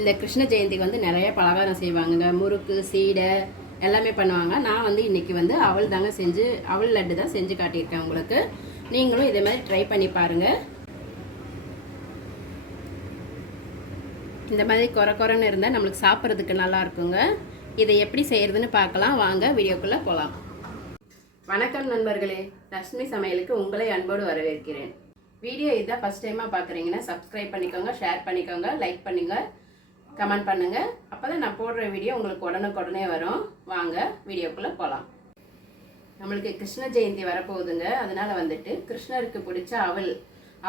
இந்த கிருஷ்ண ஜெயந்திக்கு வந்து நிறைய பலகாரம் செய்வாங்க முறுக்கு சீடை எல்லாமே பண்ணுவாங்க. நான் வந்து இன்றைக்கி வந்து அவள் தாங்க செஞ்சு அவள் லட்டு தான் செஞ்சு காட்டியிருக்கேன் உங்களுக்கு. நீங்களும் இதே மாதிரி ட்ரை பண்ணி பாருங்கள் இந்த மாதிரி குறை குறைன்னு இருந்தால் நம்மளுக்கு சாப்பிட்றதுக்கு நல்லா இருக்குங்க. இதை எப்படி செய்கிறதுன்னு பார்க்கலாம். வாங்க வீடியோக்குள்ளே போகலாம் வணக்கம் நண்பர்களே. லக்ஷ்மி சமையலுக்கு உங்களை அன்போடு வரவேற்கிறேன். வீடியோ இதான் ஃபஸ்ட் டைமாக பார்க்குறீங்கன்னா சப்ஸ்கிரைப் பண்ணிக்கோங்க ஷேர் பண்ணிக்கோங்க லைக் பண்ணுங்கள் கமெண்ட் பண்ணுங்க. அப்போ தான் நான் போடுற வீடியோ உங்களுக்கு உடனுக்குடனே வரும். வாங்க வீடியோக்குள்ளே போகலாம் நம்மளுக்கு கிருஷ்ண ஜெயந்தி வரப்போகுதுங்க. அதனால வந்துட்டு கிருஷ்ணருக்கு பிடிச்ச அவல்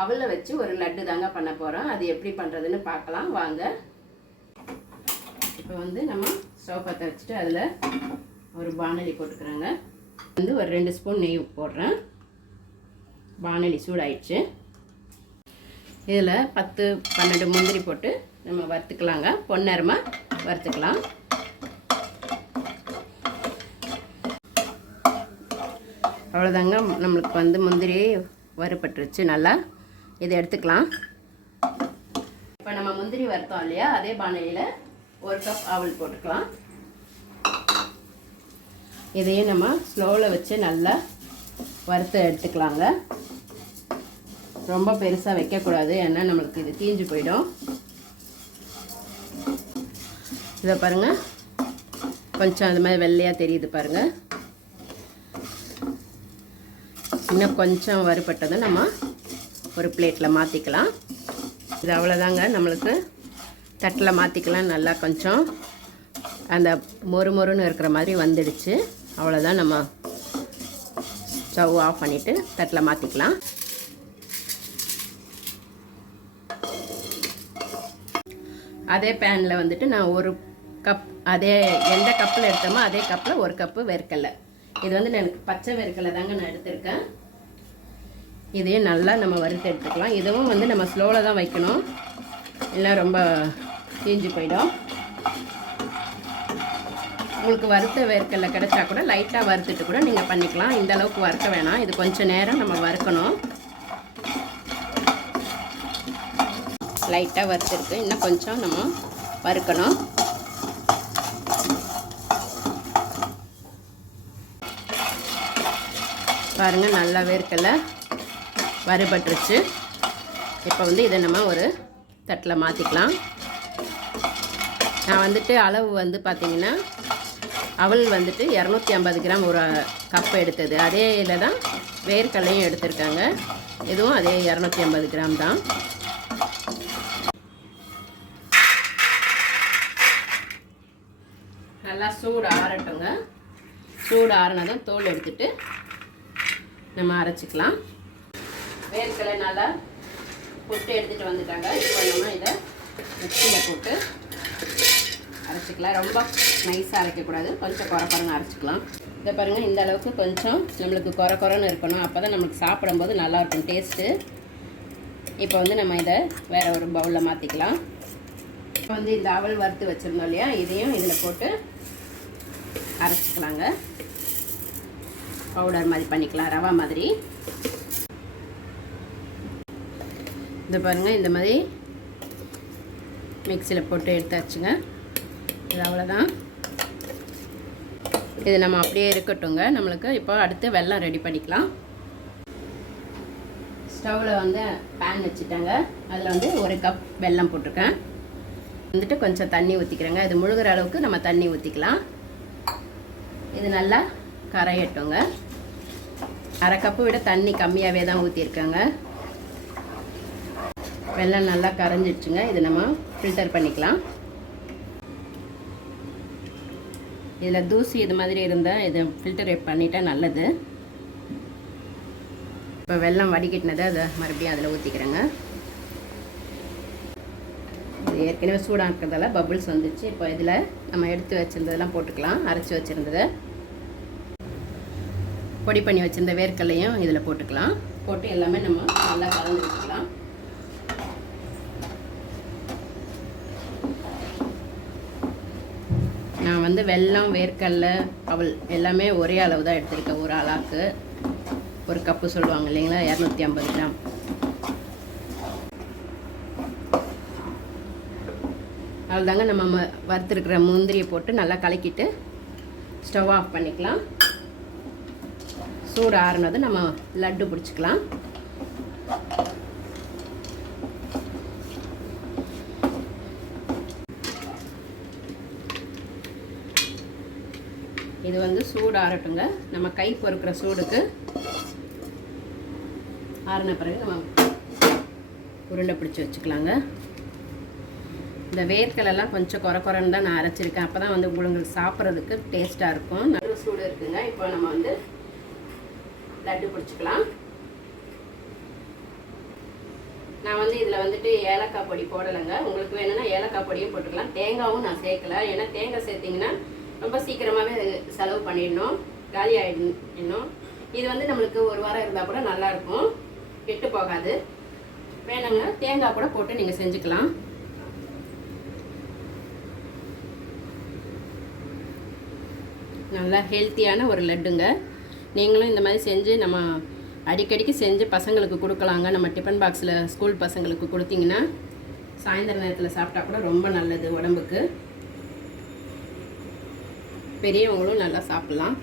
அவலை வச்சு ஒரு லட்டு தாங்க பண்ண போகிறோம் அது எப்படி பண்ணுறதுன்னு பார்க்கலாம். வாங்க. இப்போ வந்து நம்ம சோஃபாத்தை வச்சுட்டு அதில் ஒரு பானலி போட்டுக்கிறோங்க. வந்து ஒரு ரெண்டு ஸ்பூன் நெய் போடுறேன். பானலி சூடாயிடுச்சு. இதில் பத்து பன்னெண்டு முந்திரி போட்டு நம்ம வறுத்துக்கலாங்க. பொன்னரமாக வறுத்துக்கலாம். அவ்வளோதாங்க. நம்மளுக்கு வந்து முந்திரி வறுபட்டுருச்சு. நல்லா இதை எடுத்துக்கலாம். இப்போ நம்ம முந்திரி வறுத்தோம் இல்லையா? அதே பானையில் ஒரு கப் ஆவல் போட்டுக்கலாம். இதையும் நம்ம ஸ்லோவில் வச்சு நல்லா வறுத்து எடுத்துக்கலாங்க. ரொம்ப பெருசாக வைக்கக்கூடாது ஏன்னா நம்மளுக்கு இது தீஞ்சு போயிடும். இதை பாருங்கள் கொஞ்சம் அது மாதிரி வெள்ளையாக தெரியுது பாருங்கள் இன்னும் கொஞ்சம் வறுபட்டதை நம்ம ஒரு பிளேட்டில் மாற்றிக்கலாம் இது அவ்வளோதாங்க நம்மளுக்கு தட்டில் மாற்றிக்கலாம் நல்லா கொஞ்சம் அந்த மொறு மொறுன்னு இருக்கிற மாதிரி வந்துடுச்சு. அவ்வளோதான் நம்ம ஸ்டவ் ஆஃப் பண்ணிவிட்டு தட்டில் மாற்றிக்கலாம் அதே பேனில் வந்துட்டு நான் ஒரு கப் அதே எந்த கப்பில் எடுத்தோமோ அதே கப்பில் ஒரு கப்பு வெறுக்கலை இது வந்து எனக்கு பச்சை வெறுக்கலை தாங்க நான் எடுத்திருக்கேன். இதையும் நல்லா நம்ம வறுத்து எடுத்துக்கலாம். இதுவும் வந்து நம்ம ஸ்லோவில் தான் வைக்கணும். இல்லை ரொம்ப தீஞ்சு போயிடும். உங்களுக்கு வறுத்த வேர்க்கடலை கிடைச்சா கூட லைட்டாக வறுத்துட்டு கூட நீங்கள் பண்ணிக்கலாம். இந்த அளவுக்கு வறுக்க வேணாம். இது கொஞ்சம் நேரம் நம்ம வறுக்கணும். லைட்டாக வறுத்துருக்கு. இன்னும் கொஞ்சம் நம்ம வறுக்கணும். பாருங்கள் நல்லா வேர்க்கடலை வறுபட்டுருச்சு. இப்போ வந்து இதை நம்ம ஒரு தட்டில் மாற்றிக்கலாம் நான் வந்துட்டு அளவு வந்து பார்த்திங்கன்னா அவல் வந்துட்டு இரநூத்தி ஐம்பது கிராம் ஒரு கப் எடுத்தது. அதே இதில் தான் வேர்க்கடலையும் எடுத்திருக்காங்க. இதுவும் அதே இரநூத்தி ஐம்பது கிராம் தான். நல்லா சூடு ஆறட்டுங்க. சூடு ஆறினதும் தோல் எடுத்துட்டு நம்ம அரைச்சிக்கலாம். வேர்க்கடலை நல்லா புட்டு எடுத்துகிட்டு வந்துட்டாங்க. இப்போ நம்ம இதை மிக்சியில் போட்டு அரைச்சிக்கலாம். ரொம்ப நைஸாக அரைக்கக்கூடாது. கொஞ்சம் குறை குறைன்னு அரைச்சிக்கலாம். இதை பாருங்கள் இந்த அளவுக்கு கொஞ்சம் நம்மளுக்கு குறை குறைன்னு இருக்கணும். அப்போ தான் நம்மளுக்கு சாப்பிடும்போது நல்லாயிருக்கும் டேஸ்ட்டு இப்போ வந்து நம்ம இதை வேறு ஒரு பவுலில் மாற்றிக்கலாம் இப்போ வந்து இந்த அவல் வறுத்து வச்சுருந்தோம் இல்லையா? இதையும் இதில் போட்டு அரைச்சிக்கலாங்க. பவுடர் மாதிரி பண்ணிக்கலாம் ரவா மாதிரி. இது பாருங்கள் இந்த மாதிரி மிக்சியில் போட்டு எடுத்தாச்சுங்க. இது அவ்வளோதான் இது நம்ம அப்படியே இருக்கட்டுங்க நம்மளுக்கு இப்போ அடுத்து வெல்லம் ரெடி பண்ணிக்கலாம். ஸ்டவ்வில் வந்து பேன் வச்சுட்டாங்க. அதில் வந்து ஒரு கப் வெல்லம் போட்டிருக்கேன். வந்துட்டு கொஞ்சம் தண்ணி ஊற்றிக்கிறேங்க இது முழுகிற அளவுக்கு நம்ம தண்ணி ஊற்றிக்கலாம் இது நல்லா கரையட்டுங்க. அரை கப்பு விட தண்ணி கம்மியாகவே தான் ஊற்றிருக்கேங்க வெள்ளம் நல்லா கரைஞ்சிடுச்சுங்க. இது நம்ம ஃபில்டர் பண்ணிக்கலாம். இதில் தூசி இது மாதிரி இருந்தால் இதை ஃபில்டர் பண்ணிட்டா நல்லது. இப்போ வெள்ளம் வடிகட்டினதை அதை மறுபடியும் அதில் ஊற்றிக்கிறேங்க இது ஏற்கனவே சூடாக இருக்கிறதால பபுள்ஸ் வந்துச்சு. இப்போ இதில் நம்ம எடுத்து வச்சுருந்ததெல்லாம் போட்டுக்கலாம். அரைச்சி வச்சுருந்ததை. பொடி பண்ணி வச்சுருந்த வேர்க்கல்லையும் இதில் போட்டுக்கலாம். போட்டு எல்லாமே நம்ம நல்லா கலந்து வச்சுக்கலாம் நான் வந்து வெல்லம் வேர்க்கடலை அவல் எல்லாமே ஒரே அளவு தான் எடுத்திருக்கேன். ஒரு ஆளாக்கு. ஒரு கப்பு சொல்லுவாங்க இல்லைங்களா? இரநூத்தி ஐம்பது கிராம். அவ்வளோதாங்க நம்ம வறுத்துருக்கிற முந்திரியை போட்டு நல்லா கலக்கிட்டு ஸ்டவ் ஆஃப் பண்ணிக்கலாம். சூடு ஆறுனதும் நம்ம லட்டு பிடிச்சிக்கலாம். இது வந்து சூடு ஆறட்டுங்க. நம்ம கை பொறுக்கிற சூடுக்கு ஆறின பிறகு நம்ம உருண்டை பிடிச்சி வச்சுக்கலாங்க. இந்த வேர்க்கலெல்லாம் கொஞ்சம் குறை குறைன்னு தான் நான் அரைச்சிருக்கேன். அப்போ தான் வந்து உங்களுக்கு சாப்பிட்றதுக்கு டேஸ்ட்டாக இருக்கும். நல்ல சூடு இருக்குங்க. இப்போ நம்ம வந்து லட்டு பிடிச்சிக்கலாம். நான் வந்து இதில் வந்துட்டு ஏலக்காய் பொடி போடலைங்க. உங்களுக்கு வேணும்னா ஏலக்காய் பொடியும் போட்டுக்கலாம். தேங்காவும் நான் சேர்க்கல. ஏன்னா தேங்காய் சேர்த்திங்கன்னா ரொம்ப சீக்கிரமாகவே செலவு பண்ணிடணும். காலி ஆகிடணும் இது வந்து நம்மளுக்கு ஒரு வாரம் இருந்தால் கூட நல்லாயிருக்கும் கெட்டு போகாது. வேணுங்க தேங்காய் கூட போட்டு நீங்கள் செஞ்சுக்கலாம். நல்லா ஹெல்த்தியான ஒரு லட்டுங்க. நீங்களும் இந்த மாதிரி செஞ்சு நம்ம அடிக்கடிக்கு செஞ்சு பசங்களுக்கு கொடுக்கலாங்க. நம்ம டிஃபன் பாக்ஸில் ஸ்கூல் பசங்களுக்கு கொடுத்தீங்கன்னா சாயந்தர நேரத்தில் சாப்பிட்டா கூட ரொம்ப நல்லது உடம்புக்கு. பெரியவங்களும் நல்லா சாப்பிட்லாம்.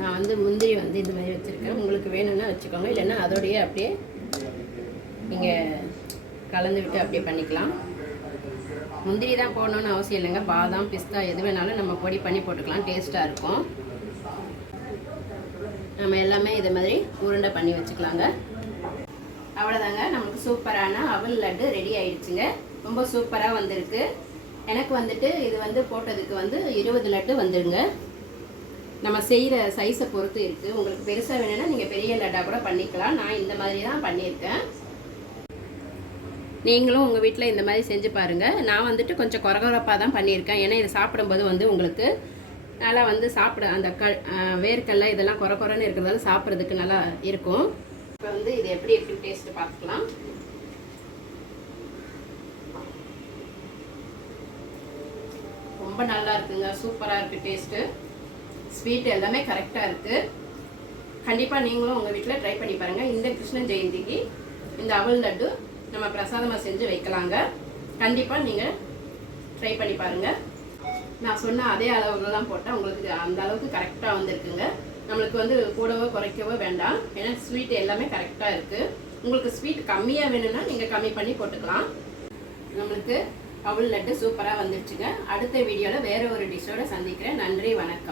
நான் வந்து முந்திரி வந்து இந்த மாதிரி வச்சுருக்கேன். உங்களுக்கு வேணும்னா வச்சுக்கோங்க. இல்லைன்னா அதோடையே அப்படியே நீங்கள் கலந்து விட்டு அப்படியே பண்ணிக்கலாம். முந்திரி தான் போடணுன்னு அவசியம் இல்லைங்க. பாதாம் பிஸ்தா எது வேணாலும் நம்ம பொடி பண்ணி போட்டுக்கலாம். டேஸ்ட்டாக இருக்கும். நம்ம எல்லாமே இதே மாதிரி உருண்டை பண்ணி வச்சுக்கலாங்க. அவ்வளோதாங்க நமக்கு சூப்பரான அவல் லட்டு ரெடி ஆயிடுச்சுங்க. ரொம்ப சூப்பராக வந்திருக்கு. எனக்கு வந்துட்டு இது வந்து போட்டதுக்கு வந்து இருபது லட்டு வந்துடுங்க. நம்ம செய்கிற சைஸை பொறுத்து இருக்குது உங்களுக்கு பெருசாக வேணும்னா நீங்கள் பெரிய லட்டாக கூட பண்ணிக்கலாம். நான் இந்த மாதிரி தான் பண்ணியிருக்கேன். நீங்களும் உங்கள் வீட்டில் இந்த மாதிரி செஞ்சு பாருங்கள் நான் வந்துட்டு கொஞ்சம் குறகுறப்பாக தான் பண்ணியிருக்கேன். ஏன்னா இதை சாப்பிடும்போது வந்து உங்களுக்கு நல்லா வந்து சாப்பிட அந்த க வேர்க்கடலை இதெல்லாம் குறை குறைன்னு இருக்கிறதால சாப்பிட்றதுக்கு நல்லா இருக்கும். இப்போ வந்து இது எப்படி எப்படி டேஸ்ட் பார்த்துக்கலாம். ரொம்ப நல்லா இருக்குங்க. சூப்பராக இருக்குது டேஸ்ட்டு ஸ்வீட் எல்லாமே கரெக்டாக இருக்குது கண்டிப்பாக நீங்களும் உங்கள் வீட்டில் ட்ரை பண்ணி பாருங்கள் இந்த கிருஷ்ண ஜெயந்திக்கு இந்த அவல் லட்டு நம்ம பிரசாதமாக செஞ்சு வைக்கலாங்க. கண்டிப்பாக நீங்கள் ட்ரை பண்ணி பாருங்கள் நான் சொன்ன அதே அளவுலாம் போட்டால் உங்களுக்கு அந்த அளவுக்கு கரெக்டாக வந்திருக்குங்க. நம்மளுக்கு வந்து கூடவோ குறைக்கவோ வேண்டாம். ஏன்னா ஸ்வீட் எல்லாமே கரெக்டாக இருக்குது உங்களுக்கு ஸ்வீட் கம்மியாக வேணும்னா நீங்கள் கம்மி பண்ணி போட்டுக்கலாம். நம்மளுக்கு அவள் லட்டு சூப்பராக வந்துடுச்சுங்க அடுத்த வீடியோவில் வேறு ஒரு டிஷ்ஷோட சந்திக்கிறேன். நன்றி வணக்கம்.